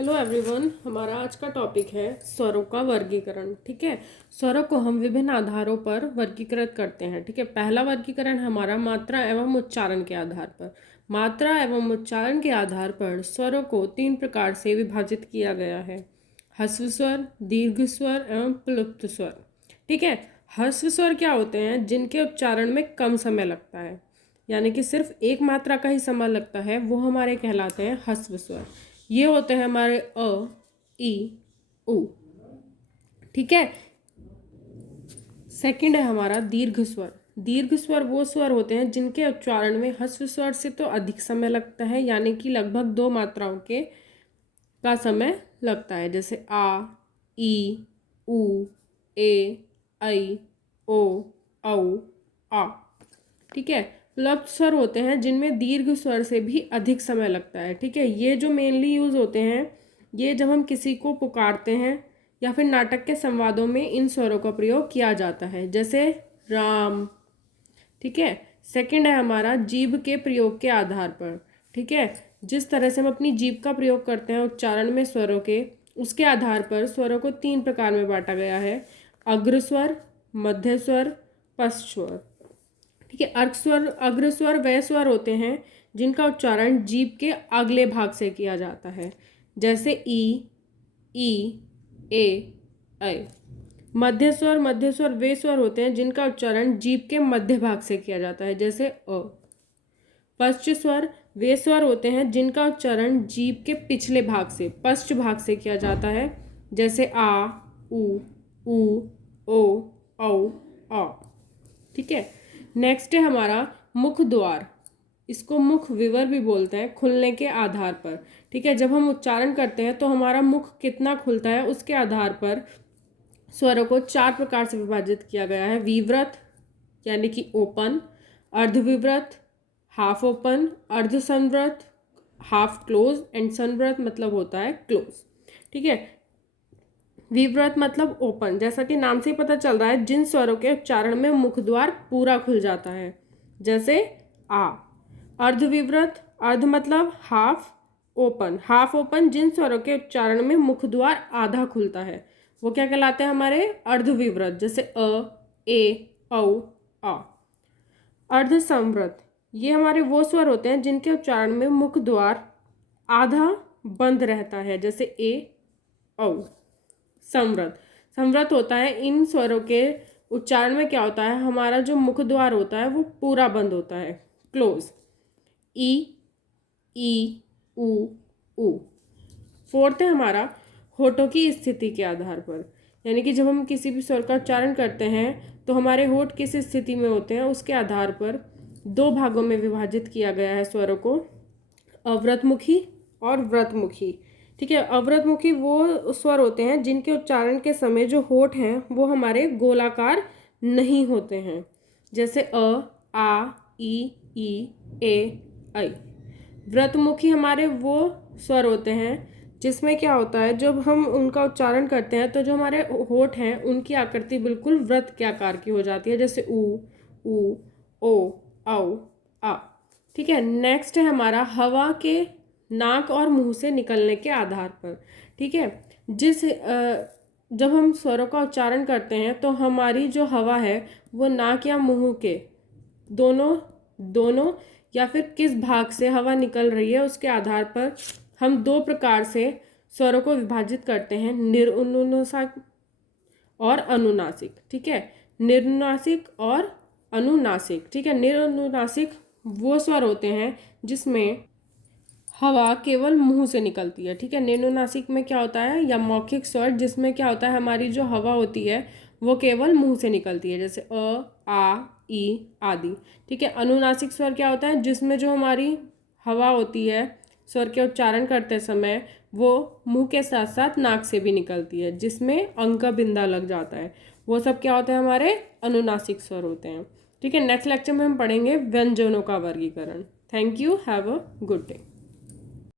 Hello everyone, हमारा आज का टॉपिक है स्वरों का वर्गीकरण। ठीक है, स्वरों को हम विभिन्न आधारों पर वर्गीकृत करते हैं। ठीक है, पहला वर्गीकरण हमारा मात्रा एवं उच्चारण के आधार पर। मात्रा एवं उच्चारण के आधार पर स्वरों को 3 प्रकार से विभाजित किया गया है: ह्रस्व स्वर, दीर्घ स्वर एवं प्लुप्त स्वर। ठीक है, ह्रस्व स्वर क्या होते हैं? जिनके उच्चारण में कम समय लगता है, यानी कि सिर्फ एक मात्रा का ही समय लगता है, वो हमारे कहलाते हैं ह्रस्व स्वर। ये होते हैं हमारे अ, ई, उ। ठीक है, सेकंड है हमारा दीर्घ स्वर। दीर्घ स्वर वो स्वर होते हैं जिनके उच्चारण में ह्रस्व स्वर से तो अधिक समय लगता है, यानी कि लगभग 2 मात्राओं के का समय लगता है, जैसे आ, ई, उ, ए, ऐ, ओ, औ, आ। ठीक है, प्लुप्त स्वर होते हैं जिनमें दीर्घ स्वर से भी अधिक समय लगता है। ठीक है, ये जो मेनली यूज होते हैं, ये जब हम किसी को पुकारते हैं या फिर नाटक के संवादों में इन स्वरों का प्रयोग किया जाता है, जैसे राम। ठीक है, सेकंड है हमारा जीभ के प्रयोग के आधार पर। ठीक है, जिस तरह से हम अपनी जीभ का प्रयोग करते हैं उच्चारण में स्वरों के, उसके आधार पर स्वरों को 3 प्रकार में बांटा गया है: अग्र स्वर, मध्य स्वर, पश्च स्वर। ठीक है, अग्र स्वर वह स्वर होते हैं जिनका उच्चारण जीभ के अगले भाग से किया जाता है, जैसे ई, ए, ऐ। मध्य स्वर वे स्वर होते हैं जिनका उच्चारण जीभ के मध्य भाग से किया जाता है, जैसे अ। पश्च स्वर वे स्वर होते हैं जिनका उच्चारण जीभ के पिछले भाग से, पश्च भाग से किया जाता है, जैसे आ, उ, ओ, औ, आ। ठीक है, नेक्स्ट है हमारा मुख द्वार। इसको मुख विवर भी बोलते हैं, खुलने के आधार पर। ठीक है, जब हम उच्चारण करते हैं तो हमारा मुख कितना खुलता है उसके आधार पर स्वरों को 4 प्रकार से विभाजित किया गया है: विव्रत यानी कि ओपन, अर्धविव्रत हाफ ओपन, अर्ध संवृत हाफ क्लोज, एंड संवृत मतलब होता है क्लोज। ठीक है, विव्रत मतलब ओपन, जैसा कि नाम से ही पता चल रहा है, जिन स्वरों के उच्चारण में मुख द्वार पूरा खुल जाता है, जैसे आ। अर्धविव्रत, अर्ध मतलब हाफ ओपन, जिन स्वरों के उच्चारण में मुख द्वार आधा खुलता है, वो क्या कहलाते हैं? हमारे अर्धविव्रत, जैसे अ, ए, औ, आ। अर्ध संवृत, ये हमारे वो स्वर होते हैं जिनके उच्चारण में मुख द्वार आधा बंद रहता है, जैसे ए, औ। संवृत होता है, इन स्वरों के उच्चारण में क्या होता है, हमारा जो मुख द्वार होता है वो पूरा बंद होता है, क्लोज। ई, उ। फोर्थ है हमारा होठों की स्थिति के आधार पर, यानी कि जब हम किसी भी स्वर का उच्चारण करते हैं तो हमारे होठ किस स्थिति में होते हैं उसके आधार पर 2 भागों में विभाजित किया गया है स्वरों को: अवृतमुखी और व्रतमुखी। ठीक है, अवृतमुखी वो स्वर होते हैं जिनके उच्चारण के समय जो होठ हैं वो हमारे गोलाकार नहीं होते हैं, जैसे अ, आ, ई, ए, ऐ। व्रतमुखी हमारे वो स्वर होते हैं जिसमें क्या होता है, जब हम उनका उच्चारण करते हैं तो जो हमारे होठ हैं उनकी आकृति बिल्कुल व्रत के आकार की हो जाती है, जैसे उ, ओ, औ, आ। ठीक है, नेक्स्ट है हमारा हवा के नाक और मुंह से निकलने के आधार पर। ठीक है, जब हम स्वरों का उच्चारण करते हैं तो हमारी जो हवा है वो नाक या मुंह के दोनों या फिर किस भाग से हवा निकल रही है उसके आधार पर हम 2 प्रकार से स्वरों को विभाजित करते हैं: निरनुनासिक और अनुनासिक। ठीक है, निरनुनासिक और अनुनासिक। ठीक है, निरनुनासिक वो स्वर होते हैं जिसमें हवा केवल मुंह से निकलती है। ठीक है, निरनुनासिक में क्या होता है, या मौखिक स्वर, जिसमें क्या होता है, हमारी जो हवा होती है वो केवल मुंह से निकलती है, जैसे अ, आ, ई आदि। ठीक है, अनुनासिक स्वर क्या होता है, जिसमें जो हमारी हवा होती है स्वर के उच्चारण करते समय वो मुंह के साथ साथ नाक से भी निकलती है, जिसमें अंक का बिंदा लग जाता है। वो सब क्या होते हैं, हमारे अनुनासिक स्वर होते हैं। ठीक है, नेक्स्ट लेक्चर में हम पढ़ेंगे व्यंजनों का वर्गीकरण। Thank you, have a good day.